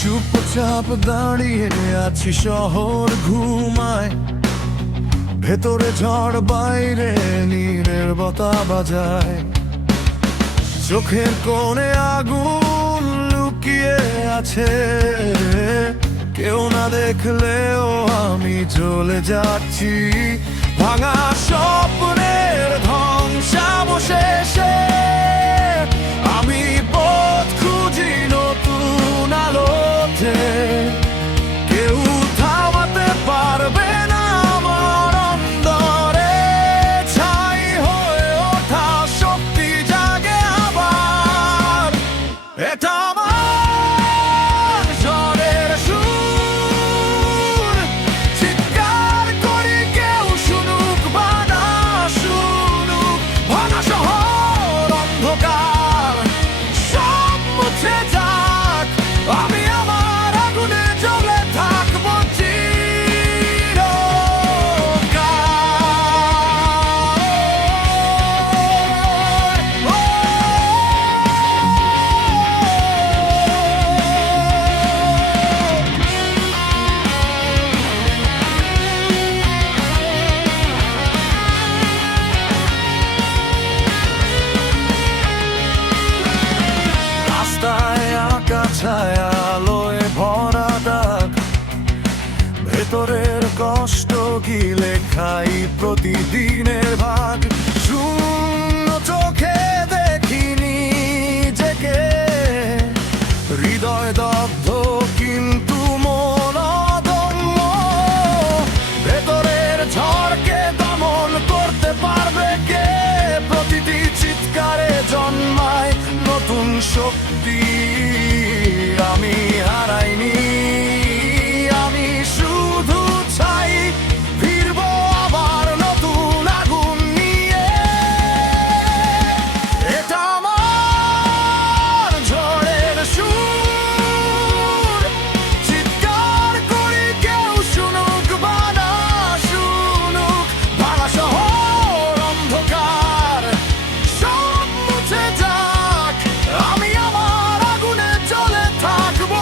চুপচাপ দাঁড়িয়ে আছি, শহর ঘুমায়, ভেতরে ঝড়, বাইরে নীরবতা বাজায়। চোখের কোণে আগুন লুকিয়ে আছে, কেউ না দেখলেও আমি জ্বলে যাচ্ছি। ভাঙা স্বপ্নের ধ্বংসাবশেষে আমি পথ খুঁজি নতুন আলোতে। কেউ থামাতে পারবে না আমার অন্তরে ছাই হয়ে ওঠা শক্তি জাগে আবার। এটা আমার ঝড়ের সুর, চিৎকার করি কেউ শুনুক বা না শুনুক। ভাঙা শহর, অন্ধকার সব মুছে যাক, আমি আমার আগুনে জ্বলে থাকবো রাস্তায় আঁকা ছায়া, আলোয় ভরা দাগ, ভেতরের কষ্ট গিলে খাই প্রতিদিনের ভাগ। শূন্য চোখে দেখিনি নিজেকে, হৃদয় দগ্ধ কিন্তু মন অদম্য। ভেতরের ঝড়কে দমন করতে পারবে কে? প্রতিটি চিৎকারে জন্মায় নতুন শক্তি, আমি হারাইনি, আমি শুধু চাই ফিরবো আবার নতুন আগুন নিয়ে। এটা আমার ঝড়ের সুর, চিৎকার করি কেউ শুনুক বা না শুনুক। ভাঙা শহর, অন্ধকার সব মুছে যাক, আমি আমার আগুনে জ্বলে থাকবো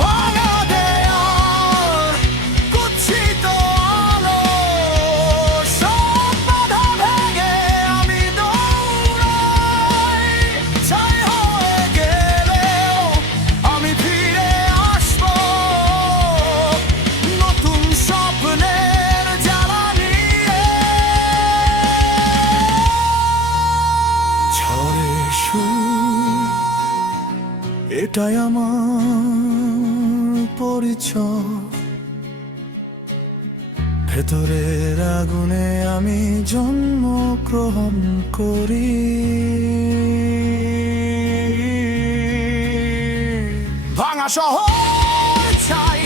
ভাঙা দেয়াল, কুৎসিত আলো, সব বাধা ভেঙে আমি দৌড়াই। ছাই হয়ে গেলেও আমি ফিরে আসবো নতুন স্বপ্নের জ্বালা নিয়ে। ঝড়ের সুর, এটাই আমার পরিচয়। ভেতরের আগুনে আমি জন্মগ্রহণ করি। ভাঙা শহর, ছাই